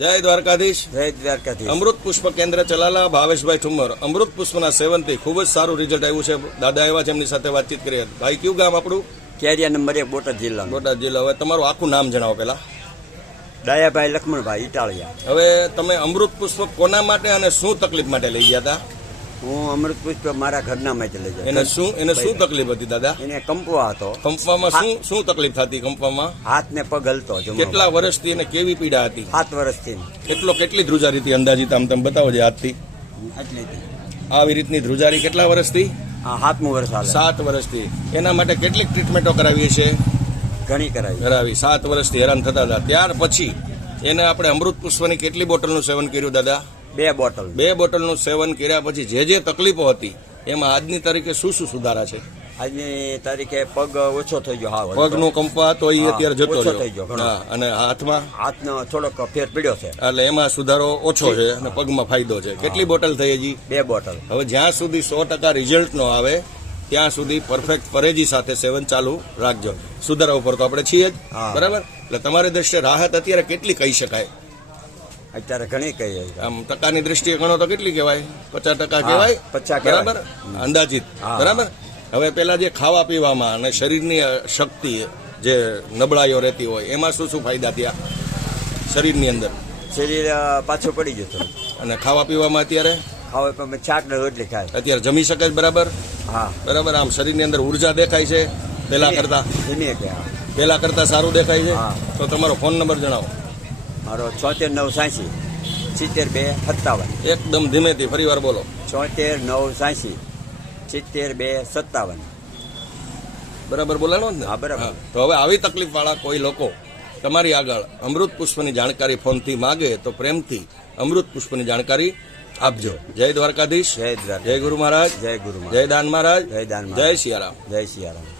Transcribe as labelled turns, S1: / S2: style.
S1: જય દ્વારકાધીશ.
S2: જય દ્વારકાધીશ.
S1: અમૃત પુષ્પ કેન્દ્ર ચલાલા ભાવેશભાઈ ઠુમર અમૃત પુષ્પના સેવનથી ખૂબ જ સારું રિઝલ્ટ આવ્યું છે. દાદા આવ્યા છે એમની સાથે વાતચીત કરી હતી. ભાઈ કયું ગામ આપણું?
S2: કેરિયા નંબર એક બોટાદ જિલ્લા.
S1: બોટાદ જિલ્લા. હવે તમારું આખું નામ જણાવો પેલા
S2: દયાભાઈ લક્ષ્મણભાઈ ઇટાળિયા
S1: હવે તમે અમૃત પુષ્પ કોના માટે અને શું તકલીફ માટે લઈ ગયા હતા?
S2: હું અમૃત પુષ્પ મારા ઘરના માટે લઈ
S1: એને શું એને શું તકલીફ હતી દાદા?
S2: એને કંપવા હતો.
S1: કંપવામાં શું શું તકલીફ થતી કંપવામાં?
S2: હાથ ને પગ હલતો
S1: કેટલા વર્ષથી એને કેવી પીડા હતી?
S2: સાત વર્ષથી.
S1: કેટલો કેટલી ધ્રુજારી હતી અંદાજિત આમ તમે બતાવો જે હાથથી
S2: આટલી
S1: આવી રીતની ધ્રુજારી કેટલા વર્ષથી?
S2: સાતમું વર્ષ
S1: સાત વર્ષથી. એના માટે કેટલીક ટ્રીટમેન્ટો કરાવીએ છીએ?
S2: ઘણી કરાવી.
S1: કરાવી. સાત વર્ષથી હેરાન થતા હતા. ત્યાર પછી એને આપણે અમૃત પુષ્પની કેટલી બોટલનું સેવન કર્યું દાદા?
S2: બે બોટલ.
S1: બે બોટલનું સેવન કર્યા પછી જે જે તકલીફો હતી એમાં આજની તારીખે શું શું સુધારા છે?
S2: આજની તારીખે પગ ઓછો થઈ ગયો હા
S1: પગનો કંપા તો એ અત્યારે જતો
S2: થઈ ગયો,
S1: હા અને હાથમાં?
S2: હાથનો થોડોક ફેર પડ્યો છે.
S1: એટલે એમાં સુધારો ઓછો છે અને પગમાં ફાયદો છે. કેટલી બોટલ થઈ હજી?
S2: બે બોટલ.
S1: હવે જ્યાં સુધી સો ટકા રિઝલ્ટ નો આવે ત્યાં સુધી પરફેક્ટ પરેજી સાથે સેવન ચાલુ રાખજો. સુધારા ઉપર તો આપણે છીએ જ. બરાબર? એટલે તમારી દ્રષ્ટિએ રાહત અત્યારે કેટલી કહી શકાય?
S2: અત્યારે ઘણી કહીએ
S1: આમ ટકાની દ્રષ્ટિએ ગણો તો કેટલી કહેવાય? પચાસ ટકા કહેવાય?
S2: 50 કહેવાય.
S1: બરાબર? અંદાજિત. બરાબર? હવે પેલા જે ખાવા પીવામાં અને શરીરની શક્તિ જે નબળાઈઓ રહેતી હોય એમાં શું શું ફાયદા થયા શરીરની અંદર?
S2: શરીર પાછું પડી જતું
S1: અને ખાવા પીવામાં અત્યારે?
S2: ખાવા પણ ચાક ને રોટલી ખાય
S1: અત્યારે જમી શકે બરાબર?
S2: હા.
S1: બરાબર? આમ શરીરની અંદર ઊર્જા દેખાય છે પેલા કરતા. પેલા કરતા સારું દેખાય છે? તો તમારો ફોન નંબર જણાવો.
S2: મારો છોતેર નવ સાંસી સિત્તેર બે સત્તાવન.
S1: એકદમ ધીમેથી ફરી વાર બોલો.
S2: છોતેર નવ સાંસી સિત્તેર બે સત્તાવન.
S1: બરાબર બોલાણો ને?
S2: હા, બરાબર.
S1: તો હવે આવી તકલીફ વાળા કોઈ લોકો તમારી આગળ અમૃત પુષ્પની જાણકારી ફોનથી માગે તો પ્રેમથી અમૃત પુષ્પની જાણકારી આપજો. જય દ્વારકાધીશ.
S2: જય
S1: જય ગુરુ મહારાજ.
S2: જય ગુરુ
S1: જય દાન મહારાજ.
S2: જય દાન
S1: જય. સિયારામ
S2: જય સિયારામ